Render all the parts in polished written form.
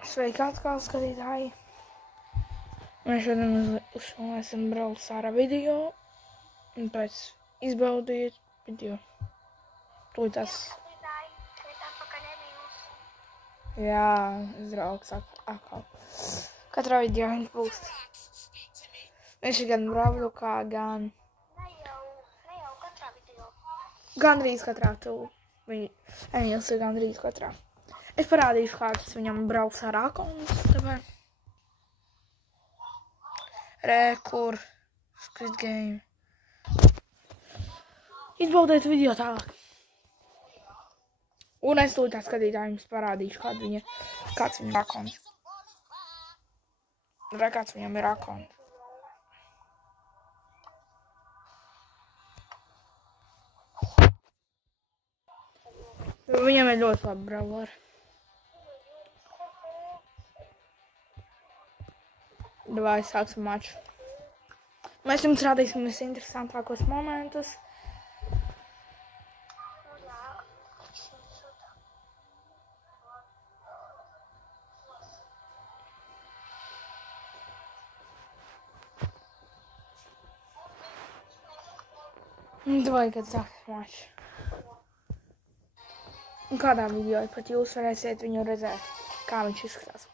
Sveiki atkal, skatītāji! Mēs šodien uzfilmēsim Brawl Stara video, un pēc izbaudiet video. Tūlītās. Jā, draugs atkal. Katrā video viņš būs. Viņš ir gan Brawl, kā gan... Ne jau katrā video. Gandrīz katrā Emīls ir gandrīz katrā. Es parādīšu, kāds viņam Brawl Stara akons, tāpēc. Kur Squid Game. Izbaudiet video tālāk. Un es tūlīt skatītājiem parādīšu, kāds viņam ir akons. Kāds viņam ir akons. Viņam ir ļoti labi brawleri. Davai, sāksim maču. Mēs jums rādīsim visinteresantākos momentus. Davai, kad sāksim maču. Un kādā video pat jūs varēsiet viņu redzēt, kā viņš izskatās.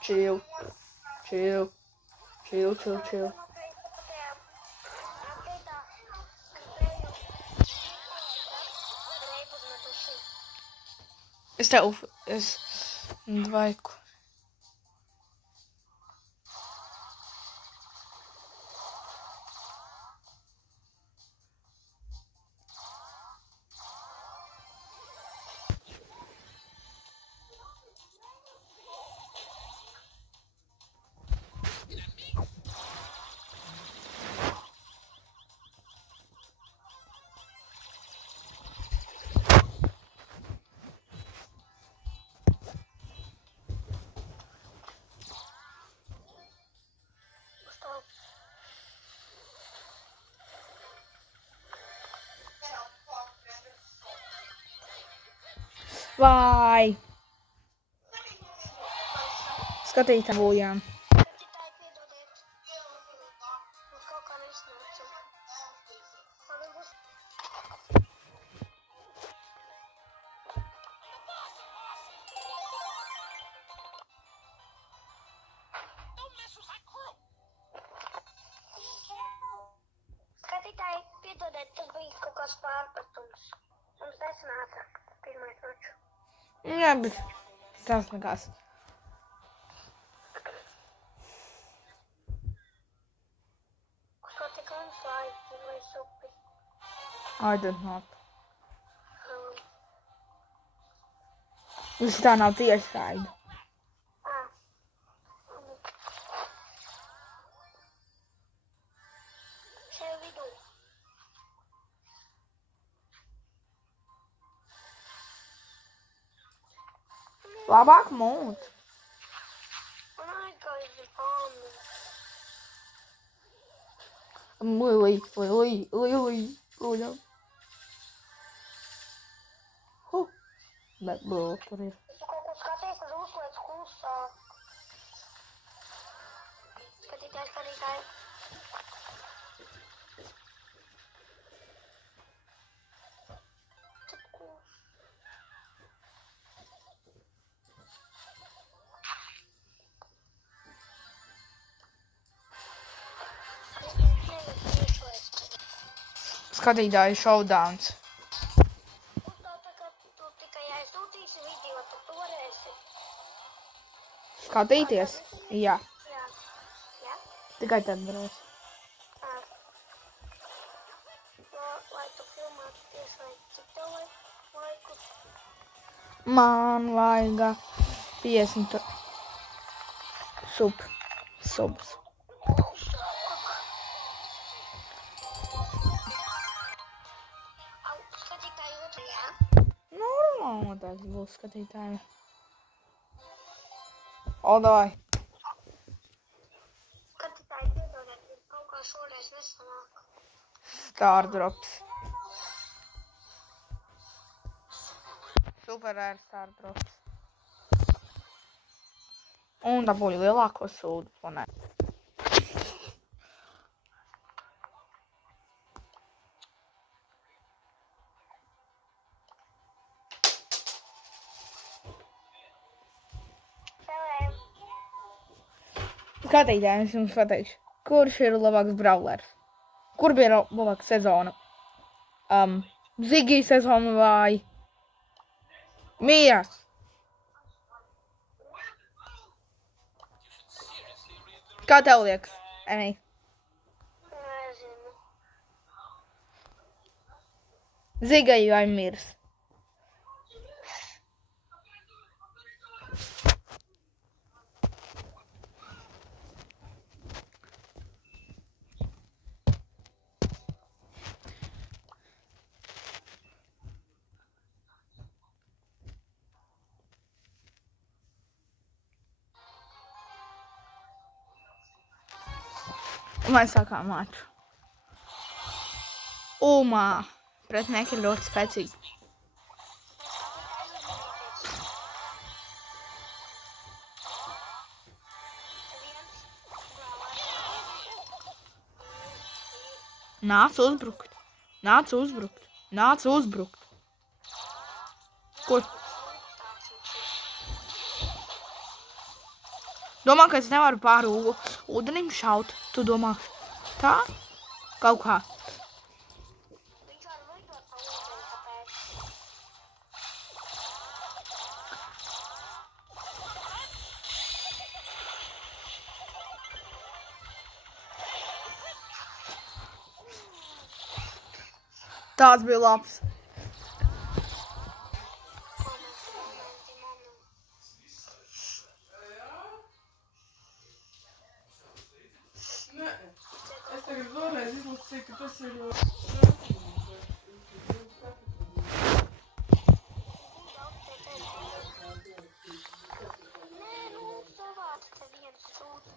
Chill. Es dvaiku. Vai! Skatītājiem būjām. Skatītāji, piedodiet. Mums kaut kā neizsnāca. Skatītāji, piedodiet, tas bija kaut kāds pārpratums. Mums nesanāca pirmais maču. Jā, bet tas nekas. Uz ko tik unslaisti vai supi? I don't know. Viņš tā nav tiešraida. Šeit vidū. Labāk mūs. Man aizgājas ir palmi. Lili. Bet tur ir. Tu kaut ko skaties, tad uzliec klusāk. Skatītāji. Tad ko? Skatītāji showdowns. Uzstāv tā, ka tu tikai aizsūtīsi video, tad tu varēsi. Skatīties? Jā. Jā? Tikai tad varēs. Lai tu filmāties, vai cik tev laikus? Man vajag 50 subs. cilvēks būs skatītāji. O, davai. Skatītāji, piedodiet, bet kaut kā šoreiz nesanāk. Stardrops. Super Air Stardrops. Un dabūju lielāko sūdu planētu. Skatītājiem es jums pateikšu, kurš ir labāks brawlers? Kur bija labāka sezona? Ziggy sezona vai Mijas? Kā tev liekas, Emī? Nezinu. Zigai vai Mirs? Mēs sākām maču. Umā. Pretinieki ir ļoti spēcīgi. Nāc uzbrukt. Nāc uzbrukt. Nāc uzbrukt. Kur? Domā, ka es nevaru pāri ūdenim šaut. Tu domā tā? Kaut kā. Viņš var lidot pa ūdeni, tāpēc. Tāds bija labs. Es tagad vēlreiz izlasīju, ka tas ir... Nē, lūdzu, savāc te viens sūds.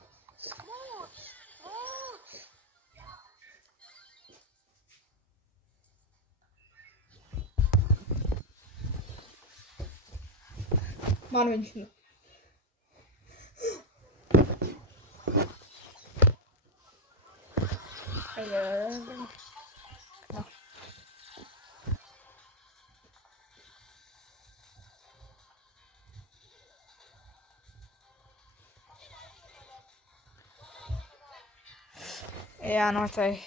Lūdzu, lūdzu. Man viņš Jā, noteikti.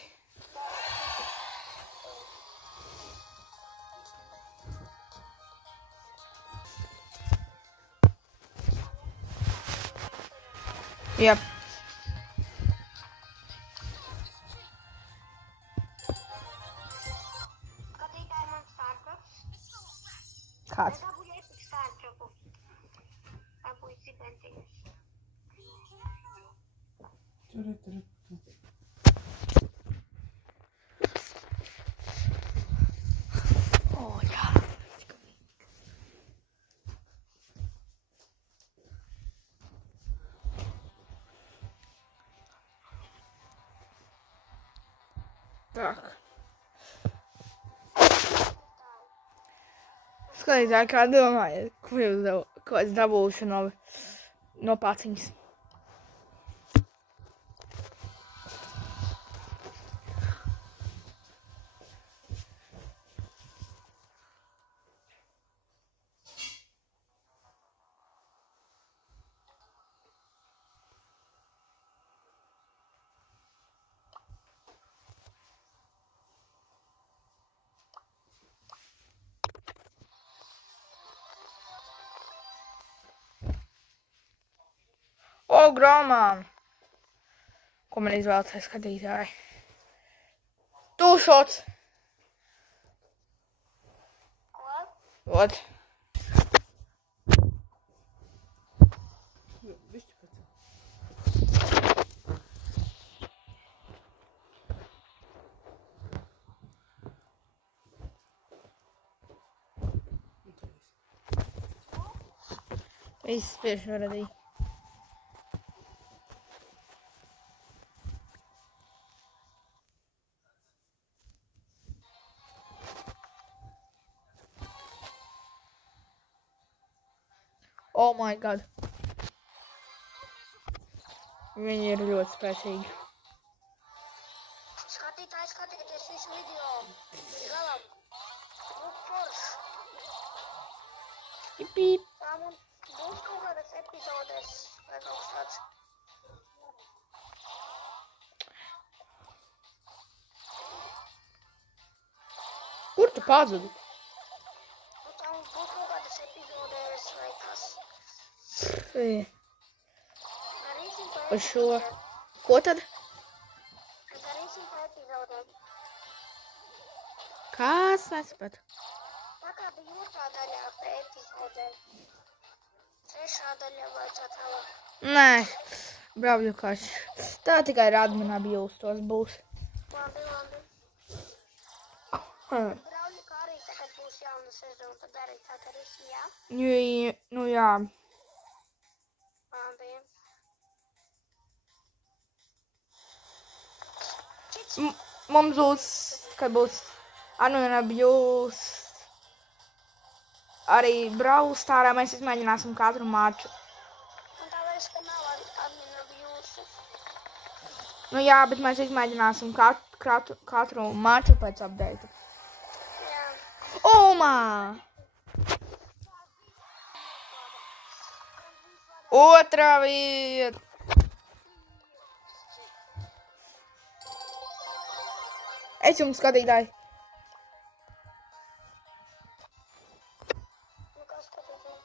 Jep. Skatītāji, man Stardrops. Kāds? Es dabūju epic Stardropu. Dabūju cibentiņus. Tur. O, jā. Tak. Skatītāji, kā domājat, ko es dabūšu no paciņas? O, grāmām! Ko man izvēlēties skatītāji? Tūšots! Ko? Ot. Višķi pēc. Viss spiešu radīja. Oh my god. Viņi ir ļoti spēcīgi. Skatītāji, skatieties visu video. Līdz galam. Būs forši. Jipīp. Tā mums būs kaut kādas epizodes vai kaut kas tāds. Kur tu pazudi? Nu, tā mums būs kaut kādas epizodes vai kas. Darīsim pa Uz šo. epizodēm. Ko tad? Darīsim pa epizodēm. Kas nesapratu? Tā kā bija otrā daļā pa epizodēm. Trešā daļā vai ceturtā. Nē, braukļu kaķis. Tā tikai radminā bijūstos būs. Labi. Hmm. Brauļu kā arī tagad būs jauna sezona, tad arī tā darīsim, jā? Nu jā. Labi. Mums būs, kad būs Anuna bijūs arī Brawl-stārā, mēs izmēģināsim katru maču. Un tā vairs, ka nav admina jūsu. Nu jā, bet mēs izmēģināsim katru maču pēc update. Jā. Omā! Otrā vieta! Es jums skatītāji. Nu, kas skatīsim?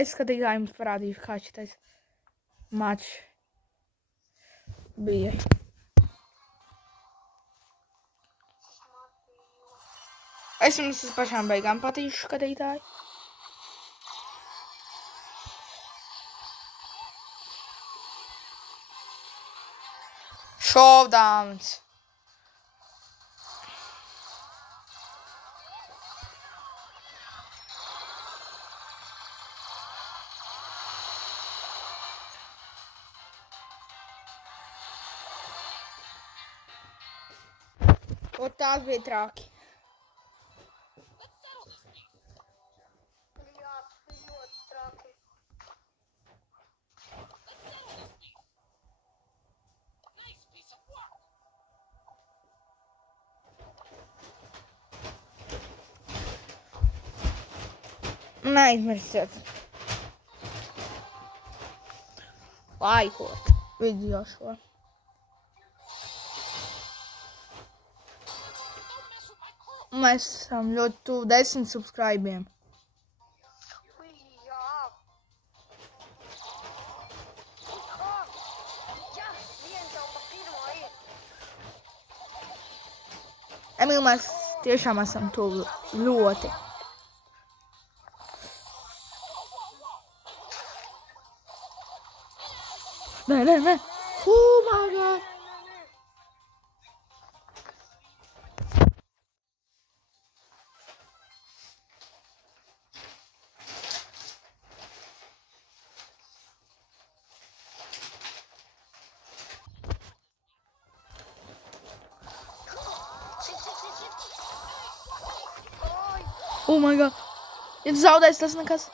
Es skatītāji jums parādīšu, kā šitais mačs bija. Es jums uz pašām beigām patīšu, skatītāji. Showdowns. Un tās bija traki. Jā, ļoti traki. Neaizmirstiet laikot video šo. Mēs esam ļoti tuvu 10 subscribiem. Ui, jā. Jā, viens jau pa pirmo ir. Emīl, mēs tiešām esam tuvu ļoti. Nē. Oh my god. Oh my god. Ja tu zaudēsi, tas nekas.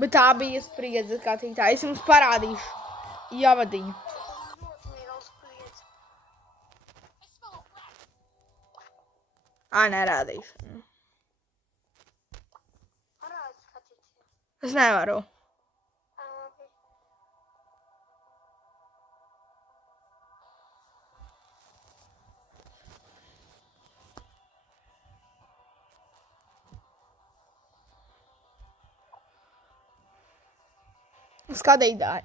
Bet tā bija spriedze, kā tā. Es jums parādīšu javadiņu. Ļoti liels spriedzi. Nerādīšu. Parādi skatīties. Es nevaru. Labi. Skatītāji.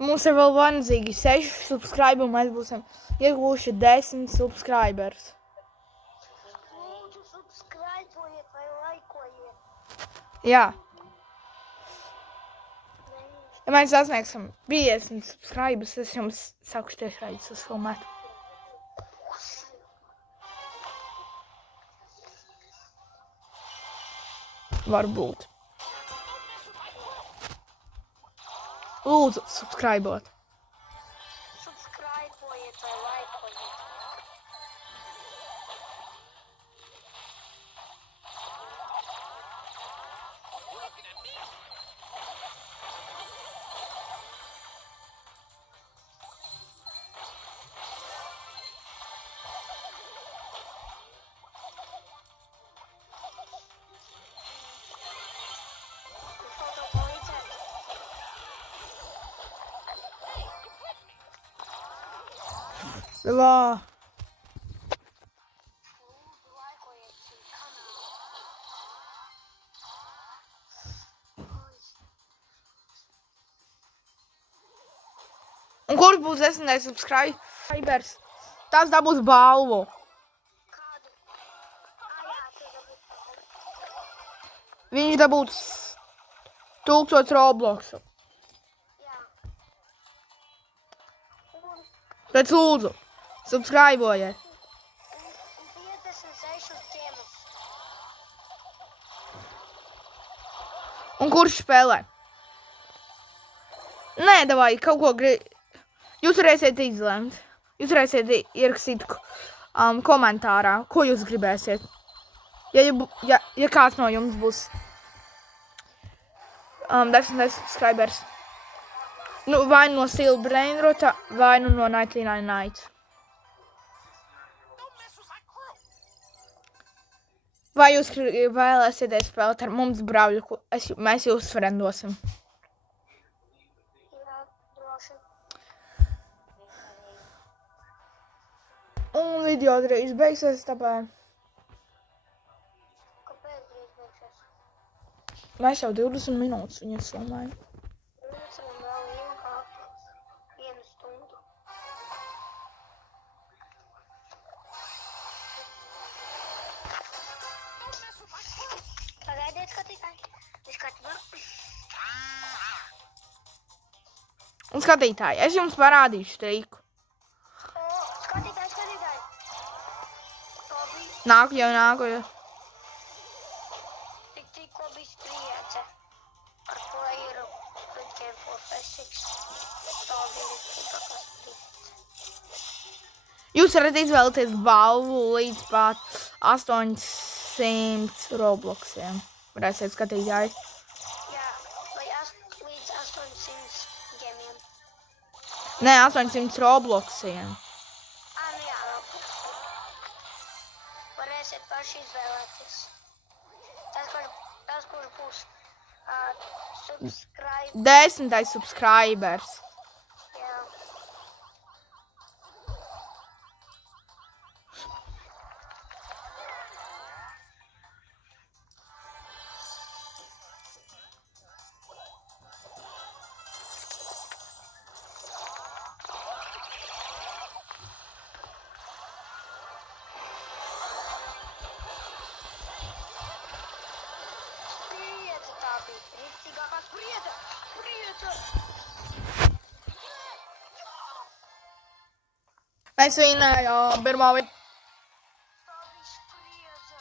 Mums ir vēl vanadzīgi 6 subscribe un mēs būsim iegūši 10 subscribers. Lūdzu, subscribojiet vai laikojiet. Jā. Ja mēs sasniegsim 50 subscribers, es jums saku tiešraidus uz filmētu. Varbūt. Lūdzu, subscribot. Subscribojiet vai laikojiet. Vā. Un kurš būs 10. subscribers? Tas dabūs balvu. Kādu? Jā, tu dabūsi balvu. Viņš dabūs 1000 Robloxu. Jā. Un Bet lūdzu, subscribojiet. 56 ķēmus. Un kurš spēlē? Nē, davai, kaut ko grib. Jūs varēsiet izlemt. Jūs varēsiet ierakstīt komentārā, ko jūs gribēsiet. Ja kāds no jums būs 10. subscribers. Nu, vai no Steel Brainrota, vai nu no 99 Nights. Vai jūs vēlēsieties spēlēt ar mums brauļu, mēs jūs frendosim. Jā, droši. Un video drīz beigsies, tāpēc Kāpēc drīz beigsies? mēs jau 20 minūtes viņas filmējam. Rūcam vēl ilgāk. 1 stundu. Pagaidiet, skatītāji. Es skatījumā. Un skatītāji, es jums parādīšu triku. Skatītāji. To bija Nāku. tikko bija spriedze ar playeru Game for F6. Tā bija tikākā spriedze. Jūs varat izvēlēties balvu līdz pat 800 Robloxiem. Varēsiet skatītāji. Jā, vai līdz 800 gemiem. Nē, 800 Robloxiem. Nu jā, varēsiet paši izvēlēties. Tas, kurš būs subscribe. 10. subscribers. Jā. Spriedze tā bija. Rīcīgākā spriedze. Mēs vinējām pirmā vietā. Tā bija spriedze.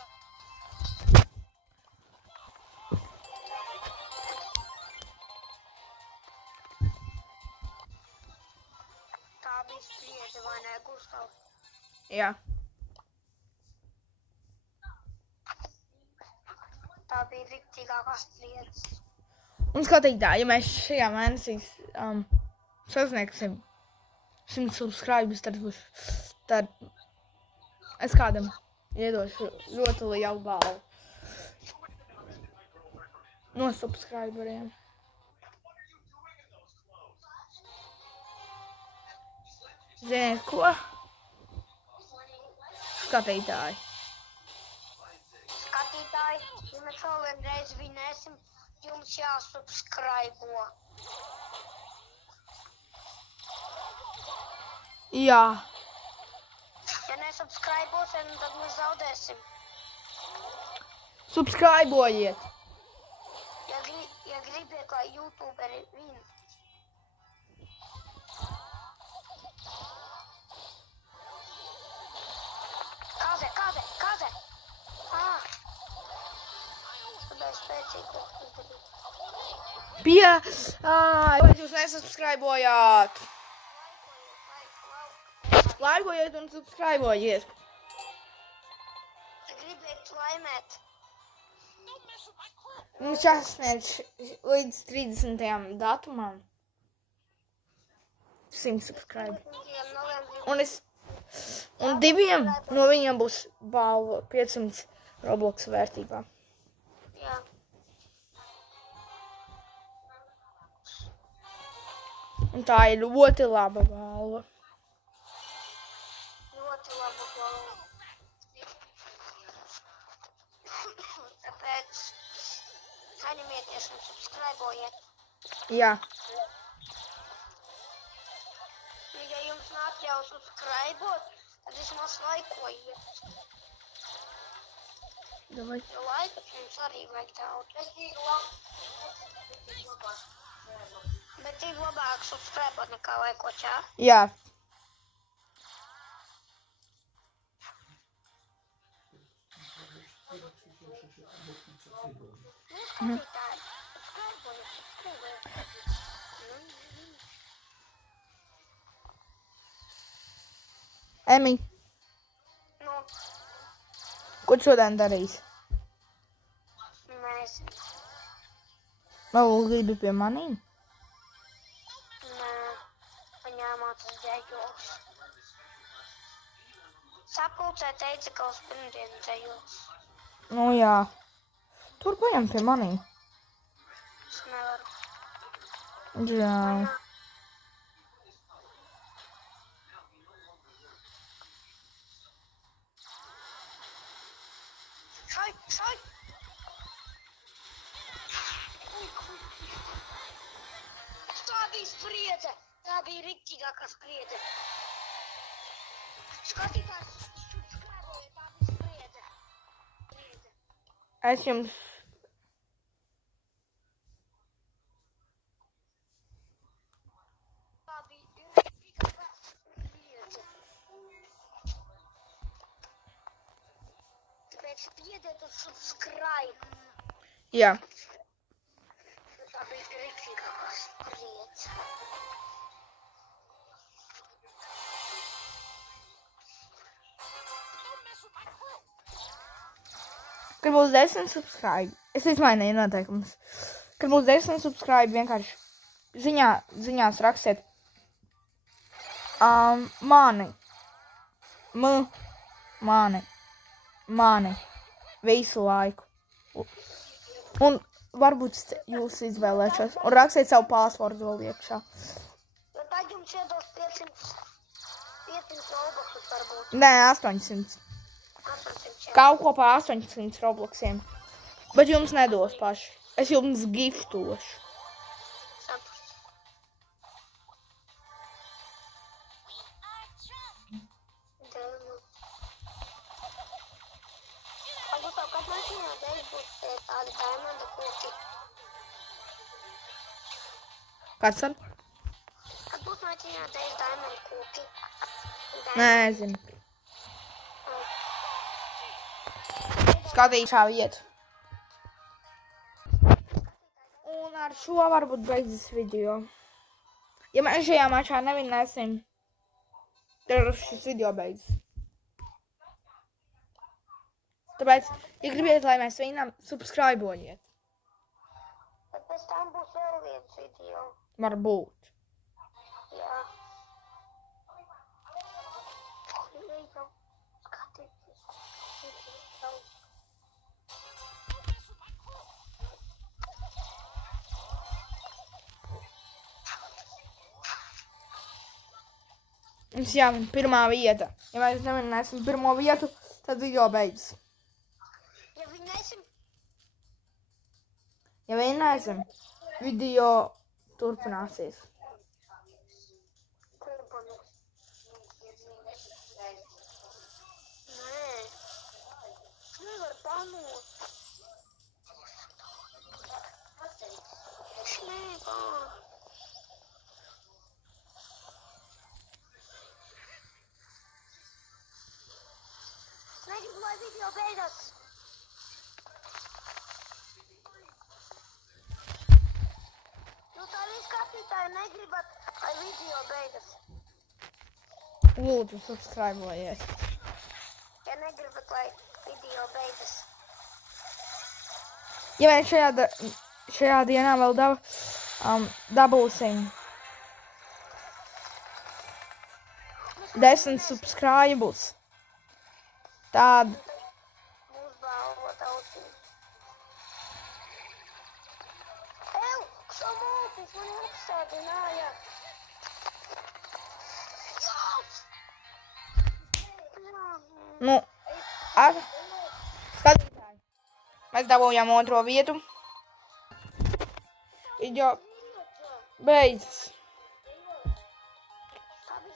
Tā bija spriedze, vai ne, Gustav? Jā. Tā bija rīcīgākā spriedze. Un skatītāji, ja mēs šajā mēnesī sasniegsim 100 subscribers, tad es kādam iedošu ļoti lielu balvu. No subscriberiem. Ziniet ko? Skatītāji. Skatītāji, ja mēs vēl vienreiz vinēsim, jums jāsubscribo. Jā. Ja nesubscribosim, tad mēs zaudēsim. Subscribojiet. Ja gribiet, lai youtuberi vin. Kaze! vai spēcīgāk izdarīt. Vai jūs nesubscribojāt? Laikojiet un subscribojiet. Gribiet laimēt. Mums jāsniedz līdz 30. datumam 100 subscribe. Un diviem no viņiem būs balva 500 Roblox vērtībā. Jā. Un tā ir ļoti laba balva. Ļoti laba balva. Tāpēc saņemieties un subscribojiet. Jā. Ja jums neatļauj subscribot, tad vismaz laikojiet. Davai. Jo laikus jums arī vajag daudz. Bet ir labāk subscribot nekā laikot, jā? Jā. Skatītāji, subscribojiet. Emi, Nu, ko tu šodien darīsi? nezinu. Vēl gribi pie manīm? Nē, paņēmāt uz dzēļos. Sapulcē teica, ka uz pirmdienu dzēļos. Nu jā. Tur paņem pie manīm. Es nevaru. Žēl. Šai, šai! Tā bija spriedze! Tā bija riktīgākā spriedze! Skatītājs, subscribojiet, tā bija spriedze! Es jums... Tā bija riktīgākā spriedze! Tāpēc spiediet uz subscribe! Jā. Tā bija riktīgākā spriedze! Kad būs 10 subscribe, es izmainīju noteikumus. Kad būs 10 subscribe, vienkārši ziņās rakstiet mani. Mani. Visu laiku. Un varbūt jūs izvēlēšos. Un rakstiet savu passwordu vēl iekšā. Jo tad jums iedos 500 Robuxus varbūt. Nē, 800. 800. Kaut ko pa 800 Robloxiem. Bet jums nedos paši. Es jums giftošu. Saprast. Varbūt tev kad mašīnā dēļ būs tādi diamanda koki. Kāds ar? Kad būs mašīnā dēļ diamanda koki. Nezinu. Skatīšā vietu. Un ar šo varbūt beidzas video. Ja mēs šajā mačā nevinēsim, tad šis video beidzas. Tāpēc, ja gribiet, lai mēs vinām, subscribojiet. Tad pēc tam būs vēl viens video. Varbūt. Jā. Jau skatieties. Mums jāmin pirmā vieta. Ja mēs nevinēsim pirmo vietu, tad video beidzas. Ja vinēsim, video turpināsies. Nē. Nevar panot. Nevar. Negribu, lai video beidzas. Klausītāji negribat, lai video beigas. Lūdzu, subscribeojies. Ja negribat, lai video beigas. Ja mēs šajā dienā vēl dabūsim 10 subscribus, tad Būs balva tautīgi. Ew, samultis, mani apsādināja. nu, skatītāji, mēs dabūjām otro vietu. Video beidzas.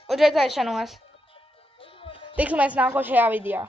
Uz redzēšanos. Tiksimies nākošajā video.